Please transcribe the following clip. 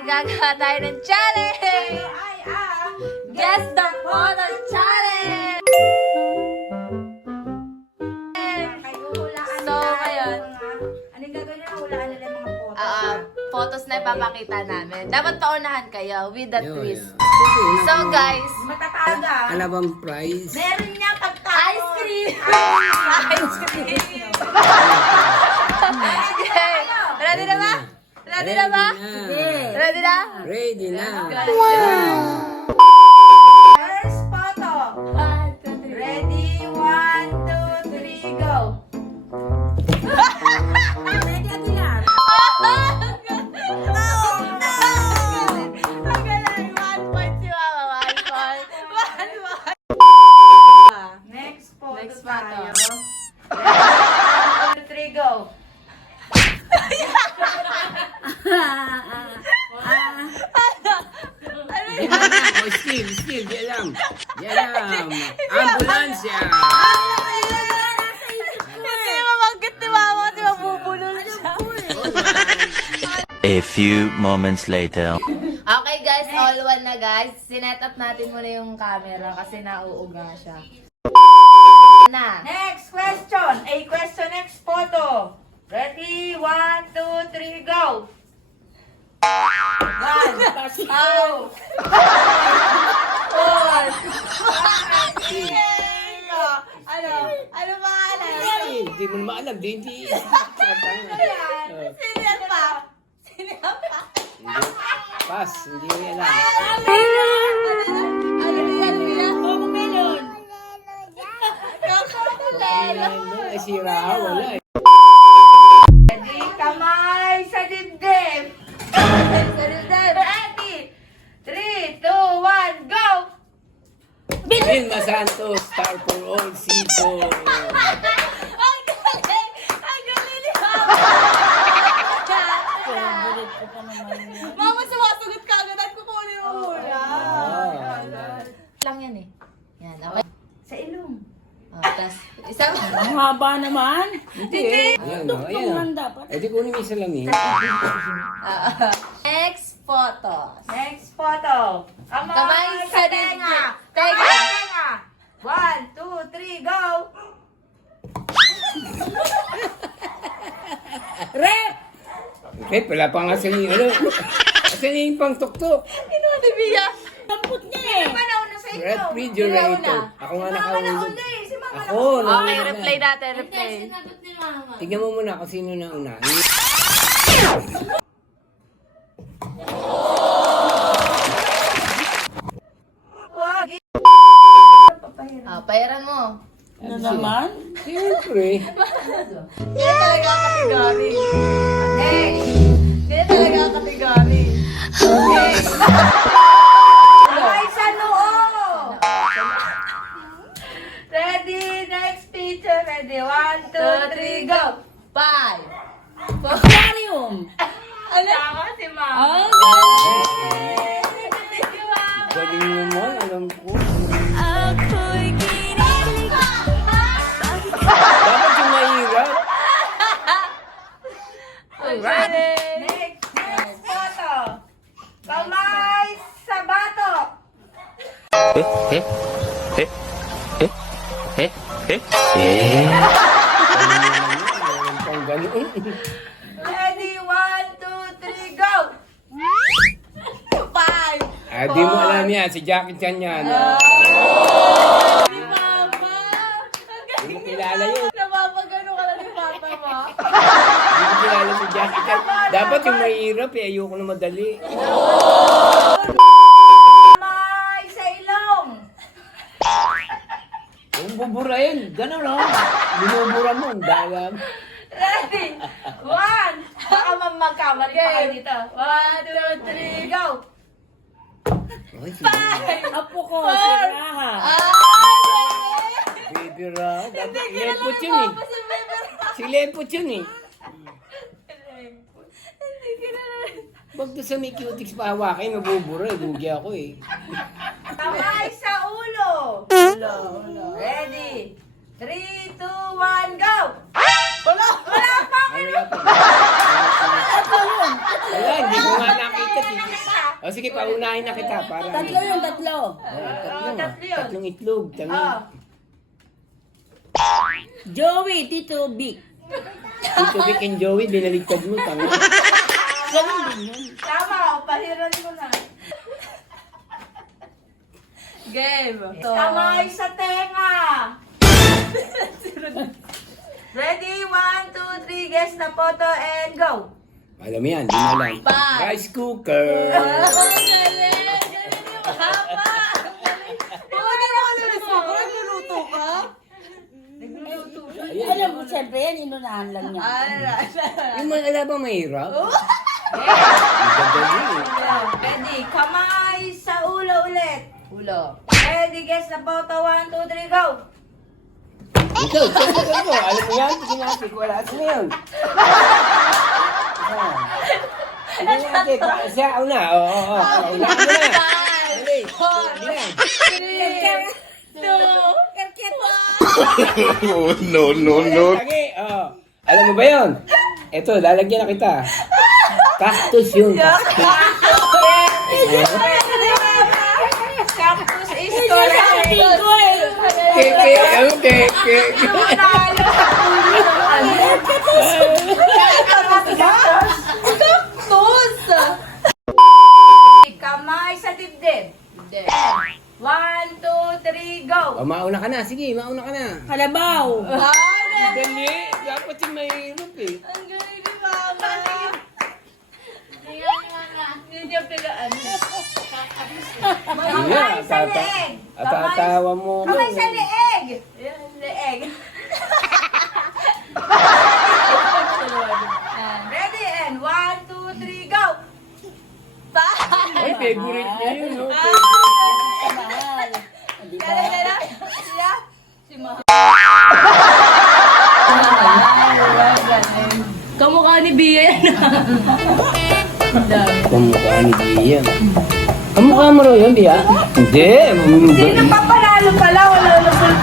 gagawa tayo ng challenge! Guess the photo challenge! So, ngayon, anong gagawin na? Hulaan nila yung mga photo. photos na ipapakita namin. Dapat paunahan kayo with the Yo, twist. yeah. So, guys, Matataga. Ano bang prize? Meron niya pagtapos. ice cream! Ice cream! Okay. Ready na ba? Ready na ba? Ready na? Ready na. First photo. Ready? 1, 2, 3, go. Ready ako yan. Ang galing. 1 point si Mama. 1 point. 1 point. Next photo. Next photo. Ready? 1, 2, 3, go. Oh, Steve, yan lang. Yan lang. Ambulansya. Hindi mabanggit ni Mama kasi mabubulol siya. A few moments later. Okay guys, all one na guys. Sinet up natin muna yung camera kasi nauuga siya. Na. Next question. Next photo. Ready? 1, 2, 3, go. 1. Out. 4. Ano ba alam? Hindi mo maalam. Hindi. Sino yan pa? Sino yan pa? Pass. Hindi mo alam. Ano yan, Mila? Cocomelon. Ay, si Raha, wala eh. Ready? Kamay sa dibdib. Ready? 3, 2, 1, go. Vilma Santos, Star for All Season. Ang galing! Ang galing ni Mama! Mama, sumasagot ka agad at kukunin mo muna. Lang yan eh. Yan, okay. Sa ilong. Tas, isa pa. Ang haba naman. Hindi eh. Ayan o, ayan o. Eh, di kunin mo yung salamin. Next photo. Next photo. Kamay sa tenga. dibdib. Kamay Tenga. sa tenga. 1, 2, 3, go. Rep! Eh, wala pa nga sa iyo. Ano? Asan yung pang tuktok? Ino ni Bia. Tampot niya eh. Nauna sa inyo. Refrigerator. Ako nga Mama nakahulog. nauna eh. Si Mama Ako, Okay, nauna. replay natin, replay. Tignan mo muna kung sino na una. Wag. Payaran mo. Ano naman? Siyempre. Hindi talaga kategory. Next. Hindi talaga kategory. Kamay sa noo. Ready? Next picture. Ready? 1, 2, 3, go. 5. Aquarium! Tama si Mama. Ang Galing naman, alam ko. Dapat yung mahirap. Next photo. Kamay sa batok. Meron pang ganun. Ready? 1, 2, 3, go. 5. Ah, di mo alam yan. Si Jackie Chan yan. Ni Mama. Di mo kilala yun. Napapagano ka na ni Papa mo. Di mo kilala si Jackie Chan. Dapat yung mahirap eh. Ayoko na madali. Kamay sa ilong. Yung buburahin. Ganun o. Binubura mo. Ang dalam. Ready? 1. Baka magkamali pa kayo dito. 1, 2, 3, go. Ay, si apo ko, si Raha. Baby Ra. Dapat lepot yun eh. Si lepot yun eh. Pag doon sa may cutics pa hawakin, mabubura eh. Bugi ako eh. Kamay sa ulo. Ready? 3, 2, 1, go. Wala pa. Wala, hindi ko nga nakita. O sige, paunahin na kita para... Tatlo yung tatlo. Tatlo. tatlo yun. Tatlong itlog. Oh. Joey, Tito, Vic. Tito Vic and Joey, binaligtad mo. Tama. Ganun din yun. Tama, pahiran mo na. Game. Kamay sa tenga. Ready? 1, 2, 3. Guess the photo and go. Alam mo yan, di mo alam. Five. Rice cooker. Ang galing! Galing yung hapa! Hindi mo ka nagluluto ka? Nagluluto ka? Alam mo, siyempre yan, inunahan lang niya. Yung mga ala ba mahirap? Oh. Ang ganda yun eh. Ready? Kamay sa ulo ulit. Ulo. Ready? Guess the photo. 1, 2, 3, go. Ikaw, ikaw mo. Alam mo yan, sige natin. Wala sa ngayon. Sige natin. Siya, una. Oo. Una mo na. Dali. Dali. 3, 2, Oh, no, no, no. Lagi. Alam mo ba yun? Ito, lalagyan na kita. Cactus yun. Cactus is Sabi correct. ko eh. Cake. Cactus! Kamay sa dibdib. 1, 2, 3, go. Mauna ka na. Sige, mauna ka na. Kalabaw. Dali. Dapat yung mahirap eh. Ang galing ni Mama. Hindi yung pilaan. Kamay sa leeg. Atatawa mo. Kamay sa leeg. Yan, leeg. Ready? And 1, 2, 3, go. Ay, favorite niya yun. No? Mahal. Di ba? Siya? Si Mama. Kamukha ni Bia yan. Kamukha ni Bia. Kamukha mo raw yun, Bia? Hindi. Sino pa panalo pala? Wala na full